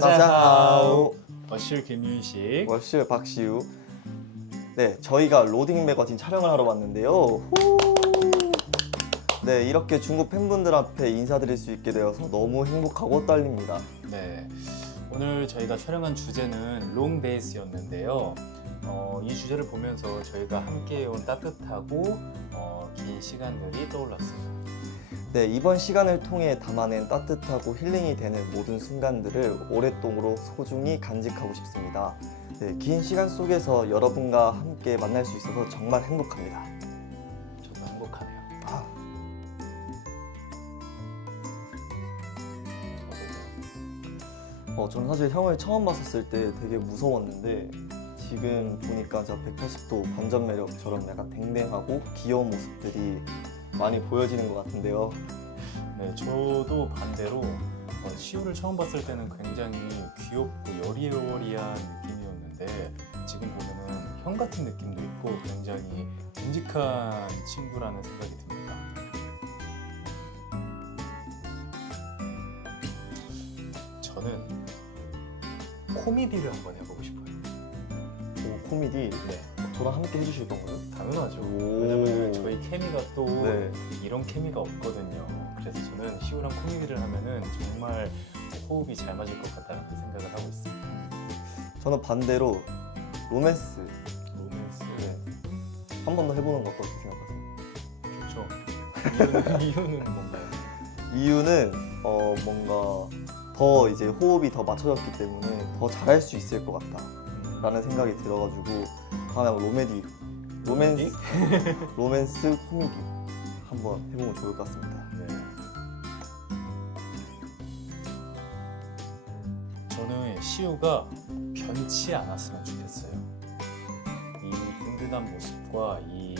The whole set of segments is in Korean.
다자하오. 워실 김윤식. 워실 박시우. 네, 저희가 로딩 매거진 촬영을 하러 왔는데요. 후! 네, 이렇게 중국 팬분들 앞에 인사드릴 수 있게 되어서 너무 행복하고 떨립니다. 네, 오늘 저희가 촬영한 주제는 롱데이스였는데요. 이 주제를 보면서 저희가 함께해온 따뜻하고 긴 시간들이 떠올랐어요. 네, 이번 시간을 통해 담아낸 따뜻하고 힐링이 되는 모든 순간들을 오랫동안 소중히 간직하고 싶습니다. 네, 긴 시간 속에서 여러분과 함께 만날 수 있어서 정말 행복합니다. 저도 행복하네요. 저는 사실 형을 처음 봤었을 때 되게 무서웠는데 지금 보니까 저 180도 반전 매력처럼 약간 댕댕하고 귀여운 모습들이 많이 보여지는 것 같은데요. 네, 저도 반대로 시우를 처음 봤을 때는 굉장히 귀엽고 여리여리한 느낌이었는데 지금 보면은 형 같은 느낌도 있고 굉장히 듬직한 친구라는 생각이 듭니다. 저는 코미디를 한번 해보고 싶어요. 오, 코미디. 네, 저랑 함께 해주실 건가요? 당연하죠. 오. 왜냐면 저희 케미가 또 네. 이런 케미가 없거든요. 그래서 저는 시우랑 코미디를 하면은 정말 호흡이 잘 맞을 것 같다는 생각을 하고 있습니다. 저는 반대로 로맨스 로맨스. 한 번 더 해보는 거 어떻게 생각하세요? 좋죠. 이유는 뭔가요? 이유는 뭔가 더 이제 호흡이 더 맞춰졌기 때문에 더 잘할 수 있을 것 같다라는 생각이 들어가지고 다음에 한번 로맨스 코미디 한번 해보면 좋을 것 같습니다. 네. 저는 시우가 변치 않았으면 좋겠어요. 이 든든한 모습과 이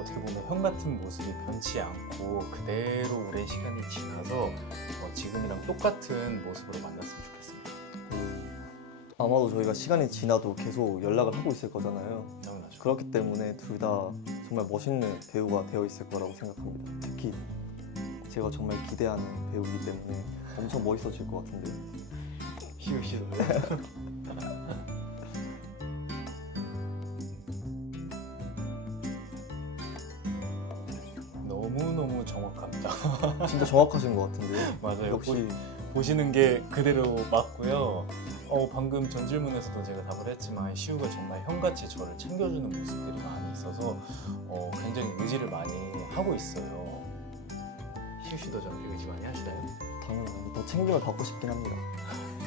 어떻게 보면 형 같은 모습이 변치 않고 그대로 오랜 시간이 지나서 지금이랑 똑같은 모습으로 만났으면 좋겠습니다. 아마도 저희가 시간이 지나도 계속 연락을 하고 있을 거잖아요. 당연하죠. 그렇기 때문에 둘 다 정말 멋있는 배우가 되어 있을 거라고 생각합니다. 특히 제가 정말 기대하는 배우이기 때문에 엄청 멋있어질 것 같은데요. 시우 씨도 너무 정확합니다. 진짜 정확하신 것 같은데요. 맞아요. 역시 보시는 게 그대로 맞고요. 방금 전 질문에서도 제가 답을 했지만 시우가 정말 형같이 저를 챙겨주는 모습들이 많이 있어서 굉장히 의지를 많이 하고 있어요. 시우 씨도 저렇게 의지 많이 하시나요? 당연히 더 챙김을 받고 싶긴 합니다.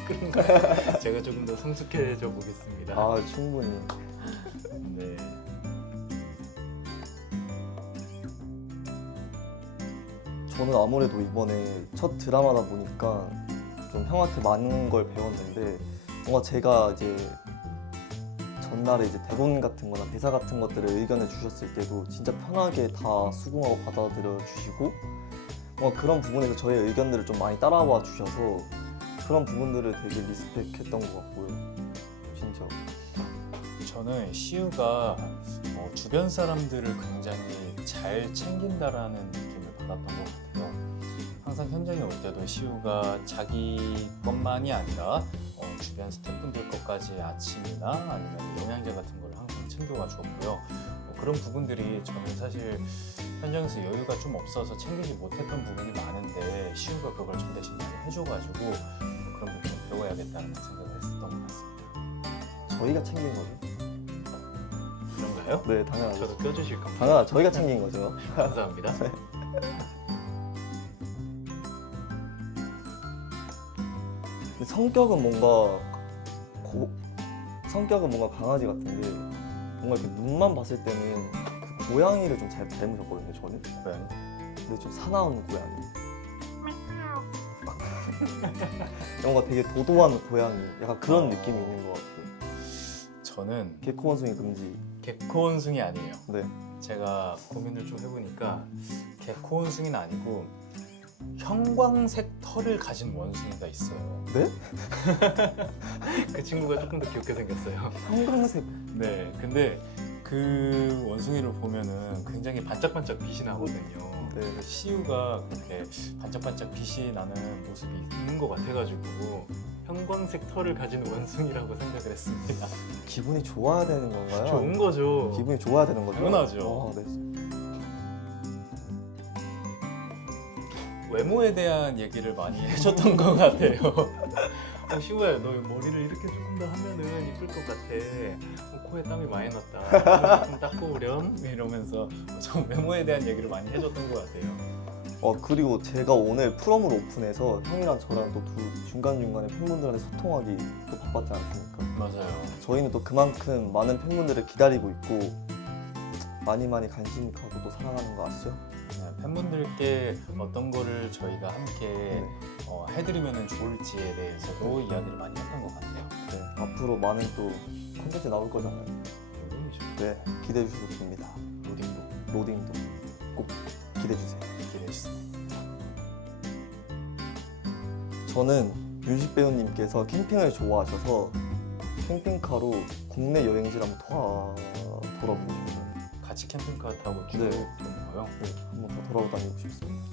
그런가요? 제가 조금 더 성숙해져 보겠습니다. 아, 충분히. 네. 저는 아무래도 이번에 첫 드라마다 보니까 좀 형한테 많은 걸 배웠는데 뭔가 제가 이제 전날에 이제 대본 같은 거나 대사 같은 것들을 의견을 주셨을 때도 진짜 편하게 다 수긍하고 받아들여 주시고 뭔가 그런 부분에서 저의 의견들을 좀 많이 따라와 주셔서 그런 부분들을 되게 리스펙했던 것 같고요. 진짜. 저는 시우가 주변 사람들을 굉장히 잘 챙긴다라는 느낌을 받았던 것 같아요. 항상 현장에 올 때도 시우가 자기 것만이 아니라 주변 스태프분들 것까지 아침이나 아니면 영양제 같은 걸 항상 챙겨와 주었고요. 그런 부분들이 저는 사실 현장에서 여유가 좀 없어서 챙기지 못했던 부분이 많은데 시우가 그걸 전 대신 많이 해줘가지고 그런 부분을 배워야겠다는 생각을 했었던 것 같습니다. 저희가 챙긴 거죠? 그런가요? 네, 당연하죠. 저도 껴주실 겁니다. 당연하죠. 저희가 챙긴 거죠. 감사합니다. 근데 성격은 뭔가 강아지 같은데 뭔가 이렇게 눈만 봤을 때는 그 고양이를 좀 잘 닮으셨거든요. 저는. 고양이? 근데 좀 사나운 고양이. 뭔가 되게 도도한 고양이. 약간 그런 느낌이 있는 것 같아요. 저는 개코 원숭이 금지. 개코 원숭이 아니에요. 네. 제가 고민을 좀 해보니까 개코 원숭이는 아니고 형광색 털을 가진 원숭이가 있어요. 네? 그 친구가 조금 더 귀엽게 생겼어요. 형광색. 네, 근데 그 원숭이를 보면은 굉장히 반짝반짝 빛이 나거든요. 네. 그래서 시우가 그렇게 반짝반짝 빛이 나는 모습이 있는 것 같아가지고 형광색 털을 가진 원숭이라고 생각을 했습니다. 기분이 좋아야 되는 건가요? 좋은 거죠. 기분이 좋아야 되는 거죠? 당연하죠. 네. 외모에 대한 얘기를 많이 해줬던 것 같아요. 시우야, 너 머리를 이렇게 조금 더 하면은 이쁠 것 같아. 코에 땀이 많이 났다. 좀 닦고 오렴. 이러면서 좀 외모에 대한 얘기를 많이 해줬던 것 같아요. 그리고 제가 오늘 프롬을 오픈해서 형이랑 저랑 또 중간중간에 팬분들한테 소통하기 또 바빴지 않습니까? 맞아요. 저희는 또 그만큼 많은 팬분들을 기다리고 있고 많이 관심 가고 또 사랑하는 거 아시죠? 네, 팬분들께 어떤 거를 저희가 함께 네. 해드리면 좋을지에 대해서도 이야기를 많이 했던 것 같아요. 네. 앞으로 많은 또 콘텐츠 나올 거잖아요. 물론이죠. 네, 기대해 주셔도 됩니다. 로딩도 꼭 기대해 주세요. 기대해 주세요. 저는 뮤직 배우님께서 캠핑을 좋아하셔서 캠핑카로 국내 여행지를 한번 돌아보고 싶어요. 같이 캠핑카 타고 쭉 네. 도는 거요? 네, 한번 더 돌아다니고 싶습니다.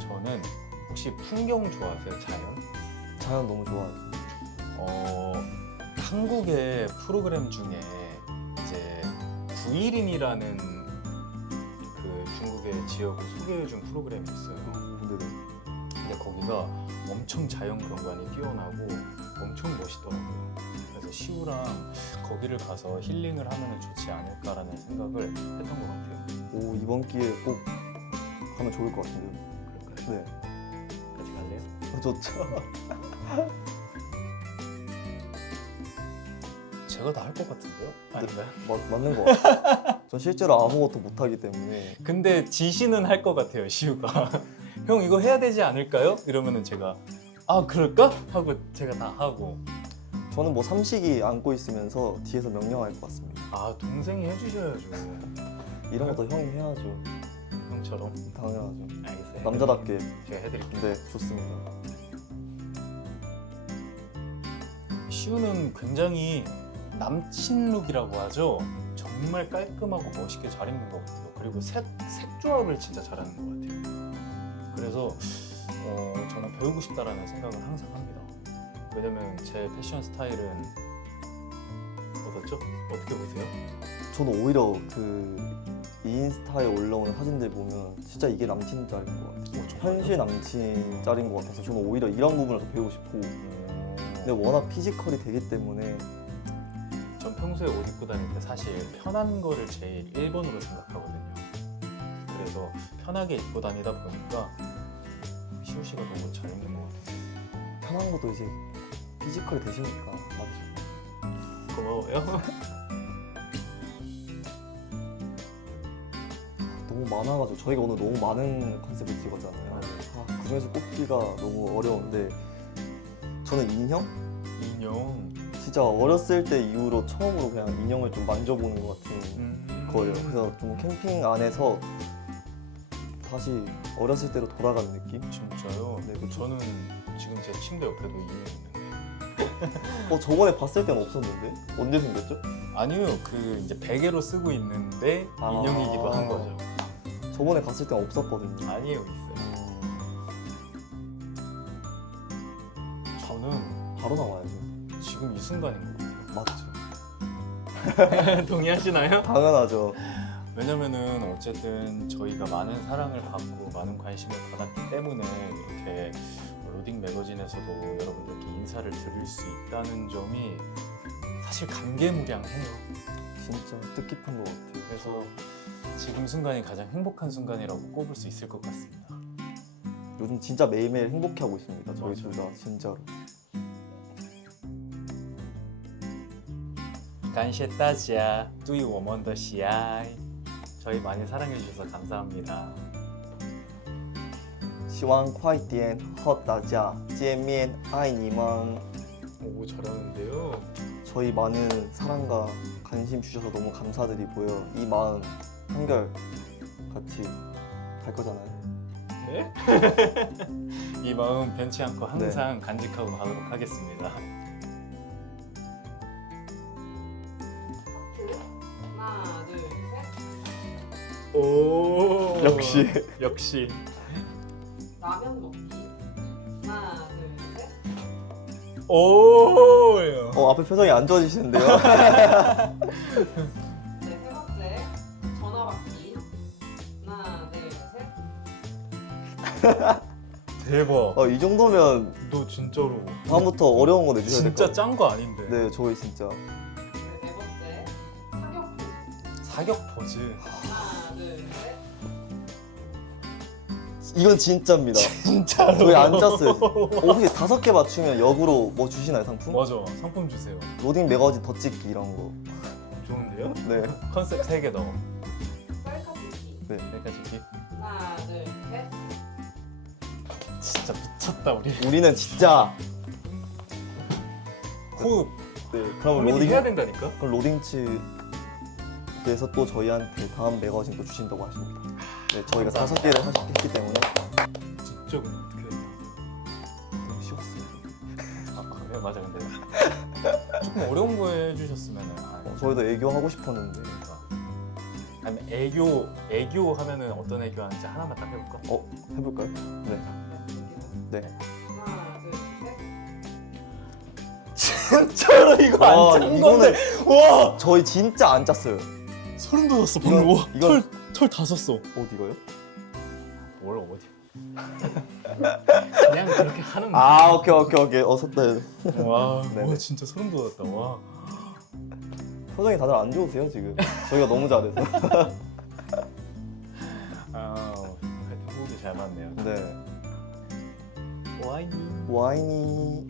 저는 혹시 풍경 좋아하세요? 자연? 자연 너무 좋아해요. 한국의 프로그램 중에 이제 9일인이라는 그 중국의 지역을 소개해준 프로그램이 있어요. 네네. 근데 거기가 엄청 자연 경관이 뛰어나고 엄청 멋있더라고요. 그래서 시우랑 거기를 가서 힐링을 하면 좋지 않을까라는 생각을 했던 것 같아요. 오, 이번 기회에 꼭 가면 좋을 것 같은데요. 그럴까요? 네, 같이 갈래요? 좋죠. 제가 다 할 것 같은데요? 아닌가요? 맞는 것 같아요. 전 실제로 아무것도 못하기 때문에 근데 지시는 할 것 같아요, 시우가. 형 이거 해야 되지 않을까요? 이러면은 제가 아 그럴까? 하고 제가 다 하고. 저는 뭐 삼식이 안고 있으면서 뒤에서 명령할 것 같습니다. 아 동생이 해주셔야죠. 이런 것도 형이 해야죠. 형처럼. 당연하죠. 알겠어요. 남자답게. 제가 해드릴게요. 네, 좋습니다. 시우는 굉장히 남친룩이라고 하죠. 정말 깔끔하고 멋있게 잘 입는 것 같아요. 그리고 색 조합을 진짜 잘하는 것 같아요. 그래서 저는 배우고 싶다라는 생각을 항상 합니다. 왜냐면 제 패션 스타일은 어떻죠? 어떻게 보세요? 저는 오히려 그 인스타에 올라오는 사진들 보면 진짜 이게 남친 짤인 것 같아요. 현실 남친 짤인 것 같아서 저는 오히려 이런 부분을 더 배우고 싶고 근데 워낙 피지컬이 되기 때문에 전 평소에 옷 입고 다닐 때 사실 편한 거를 제일 1번으로 생각하거든요. 그래서 편하게 입고 다니다 보니까 시우 씨가 너무 잘 입는 것 같아요. 편한 것도 이제 피지컬이 되시니까 맞죠. 고마워요. 너무 많아가지고 저희가 오늘 너무 많은 컨셉을 찍었잖아요. 맞아요. 그중에서 뽑기가 너무 어려운데 저는 인형? 인형. 진짜 어렸을 때 이후로 처음으로 그냥 인형을 좀 만져보는 것 같은 거예요. 그래서 좀 캠핑 안에서 다시 어렸을 때로 돌아가는 느낌? 진짜요? 네, 그쵸. 저는 지금 제 침대 옆에도 인형 있는데. 저번에 봤을 때는 없었는데 언제 생겼죠? 아니요, 그 이제 베개로 쓰고 있는데 인형이기도 한 거죠. 저번에 갔을 때는 없었거든요. 아니에요, 있어요. 저는 바로 나와야죠. 지금 이 순간인 것 맞죠. 같아요. 동의하시나요? 당연하죠. 왜냐면은 어쨌든 저희가 많은 사랑을 받고 많은 관심을 받았기 때문에 이렇게 로딩 매거진에서도 여러분들께 인사를 드릴 수 있다는 점이 사실 감개무량해요. 진짜 뜻깊은 것 같아요. 그래서 지금 순간이 가장 행복한 순간이라고 꼽을 수 있을 것 같습니다. 요즘 진짜 매일매일 행복해하고 있습니다. 저희 맞아요. 둘 다 진짜로. 感谢大家对我们的喜爱. 저희 많이 사랑해 주셔서 감사합니다. 希望快点和大家见面，爱你们. 오 잘하는데요. 저희 많은 사랑과 관심 주셔서 너무 감사드리고요. 이 마음 한결 같이 갈 거잖아요. 네? 이 마음 변치 않고 항상 간직하고 가도록 하겠습니다. 하나, 둘, 셋. 오 역시. 역시. 라면 먹기. 하나, 둘, 셋. 오. 앞에 표정이 안 좋아지시는데요? 네, 세 번째 전화 받기. 하나, 둘, 셋. 대박. 이 정도면 너 진짜로 다음부터 어려운 거 내주셔야 될 것 진짜 같아요. 짠 거 아닌데. 네, 저희 진짜. 네, 네 번째 사격 포즈. 사격 포즈. 하나, 둘, 셋. 이건 진짜입니다. 진짜로. 저희 안 짰어요. 혹시 5개 맞추면 역으로 뭐 주시나요, 상품? 맞아. 상품 주세요. 로딩 매거진 덧찍기 이런 거. 좋은데요? 네. 컨셉 3개 넣어. 셀카 찍기. 네. 여기까지. 하나, 둘, 셋. 진짜 미쳤다 우리. 우리는 진짜. 호흡. 네. 그럼 코미디 로딩 해야 된다니까. 그럼 로딩츠에서 또 저희한테 다음 매거진 또 주신다고 하십니다. 네, 저희가 5개를 했기 때문에 진짜 근데 어떻게 했나? 너무 쉬웠어요. 아 그래 맞아 근데 조금 어려운 거 해주셨으면은. 저희도 애교 하고 싶었는데. 아니 애교 하면은 어떤 애교 하는지 하나만 딱 해볼까? 해볼까요? 네. 네. 하나, 둘, 셋. 진짜로 이거 와, 안짠 이거는 건데. 와 저희 진짜 안 짰어요. 소름 돋았어 이건- 방금. 와, 이건- 털 다 썼어. 어디가요? 뭘 어디? 그냥 그렇게 하는 거야. 아, 오케이. 섰다. 와, 네네. 와 진짜 소름 돋았다. 와. 표정이 다들 안 좋으세요 지금? 저희가 너무 잘해서. 아, 하여튼 호흡이 잘 맞네요. 네. 와이니. 와인이